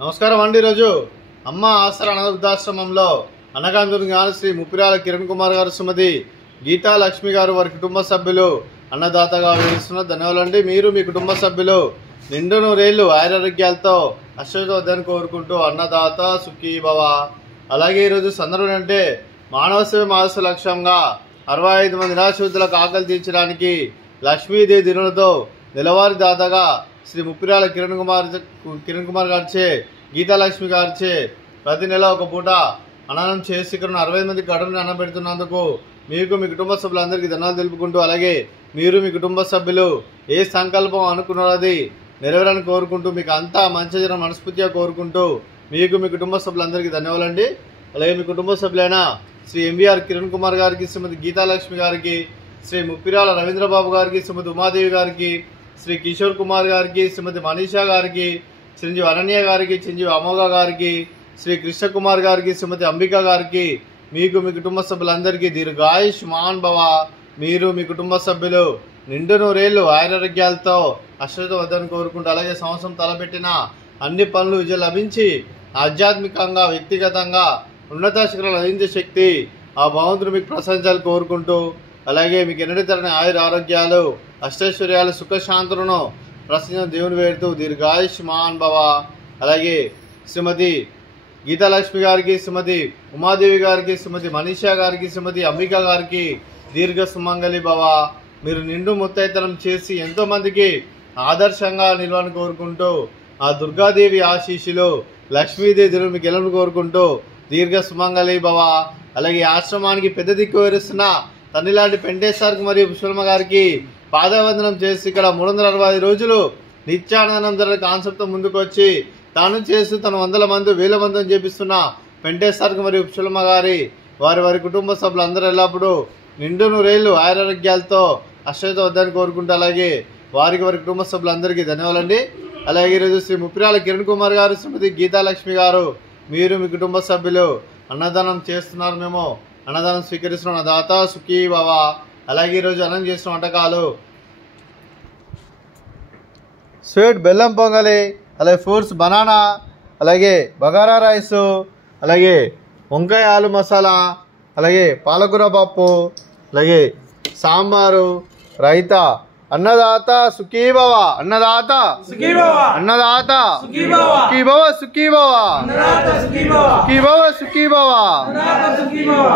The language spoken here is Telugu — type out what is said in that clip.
నమస్కారం అండి. ఈరోజు అమ్మ ఆసరా అనాథ వృద్ధాశ్రమంలో అన్నగాంధుని జ్ఞానశ్రీ ముప్పిరాల కిరణ్ కుమార్ గారు, శ్రీమతి గీతా లక్ష్మి గారు, వారి కుటుంబ సభ్యులు అన్నదాతగా వేస్తున్న ధన్యవాదాలండి. మీరు మీ కుటుంబ సభ్యులు నిండు నూరేళ్లు ఆరోగ్యాలతో అశ్వతోద్దని కోరుకుంటూ అన్నదాత సుఖీ భవ. అలాగే ఈరోజు సందర్భం అంటే మానవ సేవ మాస లక్ష్యంగా 65 మంది నిరాశ్రితులకు ఆకలి తీర్చడానికి లక్ష్మీదేవి దినులతో నెలవారీ దాతగా శ్రీ ముప్పిరాల కిరణ్ కుమార్ గారిచే గీతాలక్ష్మి గారిచే ప్రతి నెల ఒక పూట అన్నం చేసి ఇక్కడ 60 మందికి కడుపుని అన్నం పెడుతున్నందుకు మీకు మీ కుటుంబ సభ్యులందరికీ ధన్యవాదాలు తెలుపుకుంటూ, అలాగే మీరు మీ కుటుంబ సభ్యులు ఏ సంకల్పం అనుకున్నారో అది నెరవేరని కోరుకుంటూ, మీకు అంతా మంచి జనం మనస్ఫూర్తిగా కోరుకుంటూ మీకు మీ కుటుంబ సభ్యులందరికీ ధన్యవాదాలండి. అలాగే మీ కుటుంబ సభ్యులైన శ్రీ ఎంవీఆర్ కిరణ్ కుమార్ గారికి, శ్రీమతి గీతాలక్ష్మి గారికి, శ్రీ ముప్పిరాల రవీంద్రబాబు గారికి, శ్రీమతి ఉమాదేవి గారికి, శ్రీ కిషోర్ కుమార్ గారికి, శ్రీమతి మనీషా గారికి, చిరంజీవి అనన్య గారికి, చిరంజీవి అమోఘ గారికి, శ్రీ కృష్ణ కుమార్ గారికి, శ్రీమతి అంబిక గారికి, మీకు మీ కుటుంబ సభ్యులందరికీ దీర్ఘాయుష్ మాన్ భవ. మీరు మీ కుటుంబ సభ్యులు నిండు నూరేళ్లు ఆరోగ్యాలతో అశ్వత వద్దని కోరుకుంటూ, అలాగే సంవత్సరం తలపెట్టిన అన్ని పనులు విజయం లభించి ఆధ్యాత్మికంగా వ్యక్తిగతంగా ఉన్నత శిఖరాలు అందించే శక్తి ఆ భగవంతుడు మీకు ప్రశంసాలు కోరుకుంటూ, అలాగే మీకు ఎన్నడూ తరని ఆరోగ్యాలు అష్టైశ్వర్యాలు సుఖశాంతులను ప్రసన్న దేవుని వేడుతూ దీర్ఘాయుష్ మాన్ భవ. అలాగే శ్రీమతి గీతాలక్ష్మి గారికి, శ్రీమతి ఉమాదేవి గారికి, శ్రీమతి మనీషా గారికి, శ్రీమతి అంబిక గారికి దీర్ఘ సుమంగళి భవ. మీరు నిండు ముత్తైతనం చేసి ఎంతో మందికి ఆదర్శంగా నిలవని కోరుకుంటూ, ఆ దుర్గాదేవి ఆశీస్సులు లక్ష్మీదేవి దేవుడు మీకు ఎలను కోరుకుంటూ దీర్ఘ సుమంగళి భవ. అలాగే ఆశ్రమానికి పెద్ద దిక్కు వేరుస్తున్న తల్లిలాంటి పెంటేశ్వర్కి మరియు పుష్పలమ్మ గారికి పాదవందనం చేసి ఇక్కడ 365 రోజులు నిత్యానందనం జరిగే కాన్సెప్ట్తో ముందుకు వచ్చి తాను చేస్తూ తన 100 మంది 1000 మందిని చేపిస్తున్న పెంటేశ్వర్కి మరియు పుష్పలమ్మ గారి వారి కుటుంబ సభ్యులు అందరూ ఎల్లప్పుడూ నిండు నూరేళ్లు ఆరోగ్యాలతో అశ్వత వద్దని కోరుకుంటూ, అలాగే వారి కుటుంబ సభ్యులందరికీ ధన్యవాదాలండి. అలాగే ఈరోజు శ్రీ ముప్పిరాల కిరణ్ కుమార్ గారు, శ్రీమతి గీతాలక్ష్మి గారు, మీరు మీ కుటుంబ సభ్యులు అన్నదానం చేస్తున్నారు. మేము అన్నదానం స్వీకరిస్తున్న దాత సుఖీ భవ. అలాగే ఈరోజు అన్నం చేసిన వంటకాలు స్వీట్ బెల్లం పొంగలి, అలాగే ఫ్రూట్స్ బనానా, అలాగే బగారా రైస్, అలాగే వంకాయ ఆలు మసాలా, అలాగే పాలకూర పప్పు, అలాగే సాంబారు, రైతా. అన్నదాత సుఖీ భవ. అన్నదాత సుఖీ భవ. అన్నదాత సుఖీ భవ. సుఖీ భవ సుఖీ భవ. అన్నదాత సుఖీ భవ. సుఖీ భవ సుఖీ భవ. అన్నదాత సుఖీ భవ.